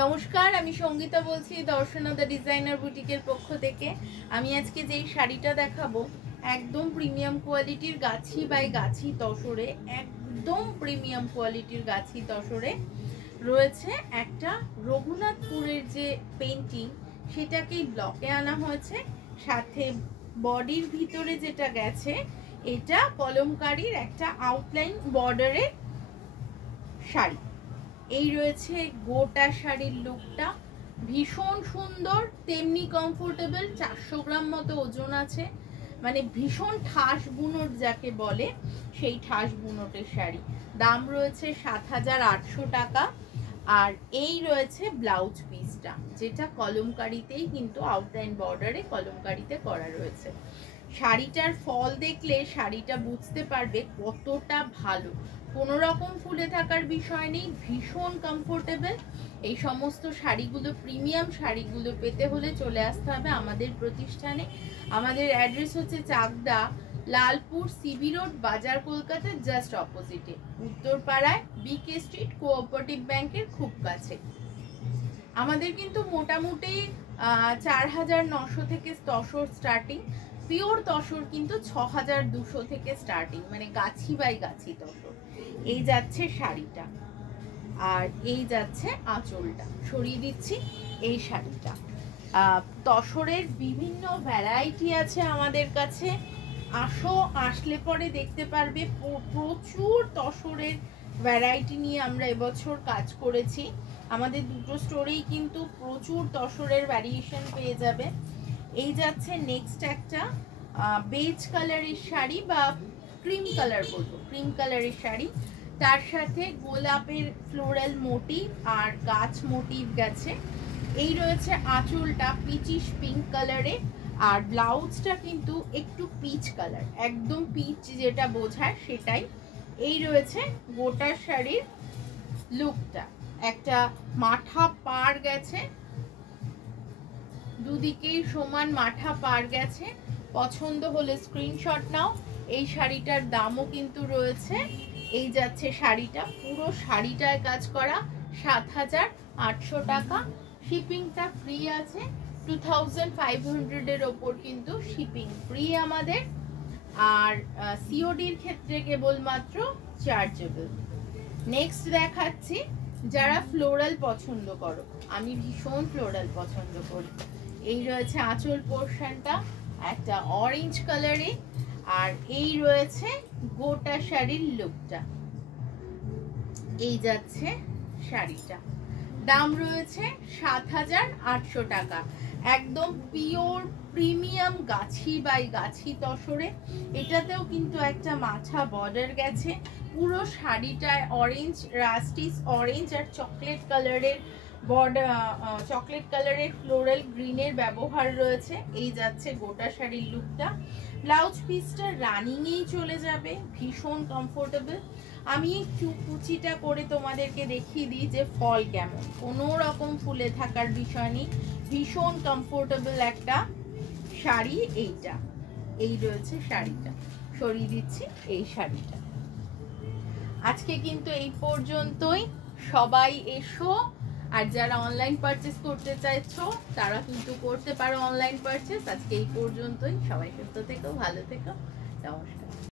নমস্কার, আমি সঙ্গীতা বলছি দর্শনা দ্য ডিজাইনার বুটিকের পক্ষ থেকে। আমি আজকে যেই শাড়িটা দেখাবো একদম প্রিমিয়াম কোয়ালিটির গাছি বাই গাছি তসরে, একদম প্রিমিয়াম কোয়ালিটির গাছি তসরে রয়েছে। একটা রঘুনাথপুরের যে পেন্টিং সেটাকেই ব্লকে আনা হয়েছে, সাথে বডির ভিতরে যেটা গেছে এটা কলমকারীর একটা আউটলাইন বর্ডারের শাড়ি। এই রয়েছে গোটা শাড়ির লুকটা, ভীষণ সুন্দর তেমনি কমফোর্টেবল। 400 গ্রাম মতো ওজন আছে, মানে ভীষণ ঠাস বুনোট যাকে বলে সেই ঠাস বুনোটের শাড়ি। দাম রয়েছে 7,800 টাকা। আর এই রয়েছে ব্লাউজ পিসটা, যেটা কলমকারিতেই কিন্তু আউটলাইন বর্ডারে কলমকারিতে করা রয়েছে। শাড়িটার ফল দেখলে শাড়িটা বুঝতে পারবে কতটা ভালো, কোনো রকম ফুলে থাকার বিষয় নেই, ভীষণ কমফোর্টেবল। এই সমস্ত শাড়িগুলো, প্রিমিয়াম শাড়িগুলো পেতে হলে চলে আসতে হবে আমাদের প্রতিষ্ঠানে। আমাদের অ্যাড্রেস হচ্ছে চাকদা, লালপুর, সিবি রোড, বাজার, কলকাতা, জাস্ট অপোজিটে উত্তরপাড়ায় বিকে স্ট্রিট, কোঅপারেটিভ ব্যাংকের খুব কাছে। আমাদের কিন্তু মোটামুটি 4,900 থেকে তসর স্টার্টিং, পিওর তসর কিন্তু 6,200 থেকে স্টার্টিং, মানে গাছি বাই গাছি তসর। এই যাচ্ছে শাড়িটা, আর এই যাচ্ছে আঁচলটা। সরিয়ে দিচ্ছি এই শাড়িটা। তসরের বিভিন্ন ভ্যারাইটি আছে আমাদের কাছে, আসো, আসলে পরে দেখতে পারবে। প্রচুর তসরের ভ্যারাইটি নিয়ে আমরা এবছর কাজ করেছি। আমাদের দুটো স্টোরেই কিন্তু প্রচুর তসরের ভ্যারিয়েশন পেয়ে যাবে। এই যাচ্ছে নেক্সট একটা বেজ কালারের শাড়ি, বা ক্রিম কালার বলবো, ক্রিম কালারের শাড়ি। তার সাথে গোলাপের ফ্লোরাল মোটিভ আর গাছ মোটিভ গেছে। এই রয়েছে আঁচলটা পিচিশ পিঙ্ক কালারে, আর ব্লাউজটা কিন্তু একটু পিচ কালার, একদম পিচ যেটা বোঝায় সেটাই। এই রয়েছে গোটা শাড়ির লুকটা, একটা মাথা পার গেছে, দুদিকেই সমান মাথা পার গেছে। পছন্দ হলে স্ক্রিনশট নাও। এই শাড়িটার দামও কিন্তু রয়েছে, এই যাচ্ছে শাড়িটা, পুরো শাড়িটায় কাজ করা, 7,800 টাকা। শিপিংটা ফ্রি আছে, 2,500 এর ওপর কিন্তু শিপিং ফ্রি আমাদের। আর সিওডির ক্ষেত্রে কেবলমাত্র চার্জেবল। নেক্সট দেখাচ্ছি যারা ফ্লোরাল পছন্দ করো, আমি ভীষণ ফ্লোরাল পছন্দ করি। এই রয়েছে আঁচল পোর্শনটা একটা অরেঞ্জ কালারে, আর এই রয়েছে গোটা শাড়ির লুকটা। এই যাচ্ছে শাড়িটা, দাম রয়েছে 7,800 টাকা। একদম পিওর প্রিমিয়াম গাছি বাই গাছি তসরে। এটাতেও কিন্তু একটা মাথা বর্ডার গেছে, পুরো শাড়িটায় অরেঞ্জ, রাস্টিস অরেঞ্জ আর চকলেট কালারের বর্ডার, চকলেট কালারের ফ্লোরাল গ্রিনের ব্যবহার রয়েছে। এই যাচ্ছে গোটা শাড়ির লুকটা। ব্লাউজ পিসটা রানিংয়েই চলে যাবে, ভীষণ কমফোর্টেবল। আমি একটু কুচিটা করে তোমাদেরকে দেখিয়ে দিই যে ফল কেমন, কোনো রকম ফুলে থাকার বিষয় নেই, ভীষণ কমফোর্টেবল একটা শাড়ি। এইটা, এই রয়েছে শাড়িটা, সরিয়ে দিচ্ছি এই শাড়িটা। আজকে কিন্তু এই পর্যন্তই, সবাই এসো। আর যারা অনলাইন পারচেস করতে চাইছো তারা কিন্তু করতে পারো অনলাইন পারচেস। আজকে এই পর্যন্তই, সবাই সুস্থ থেকো, ভালো থেকো, নমস্কার।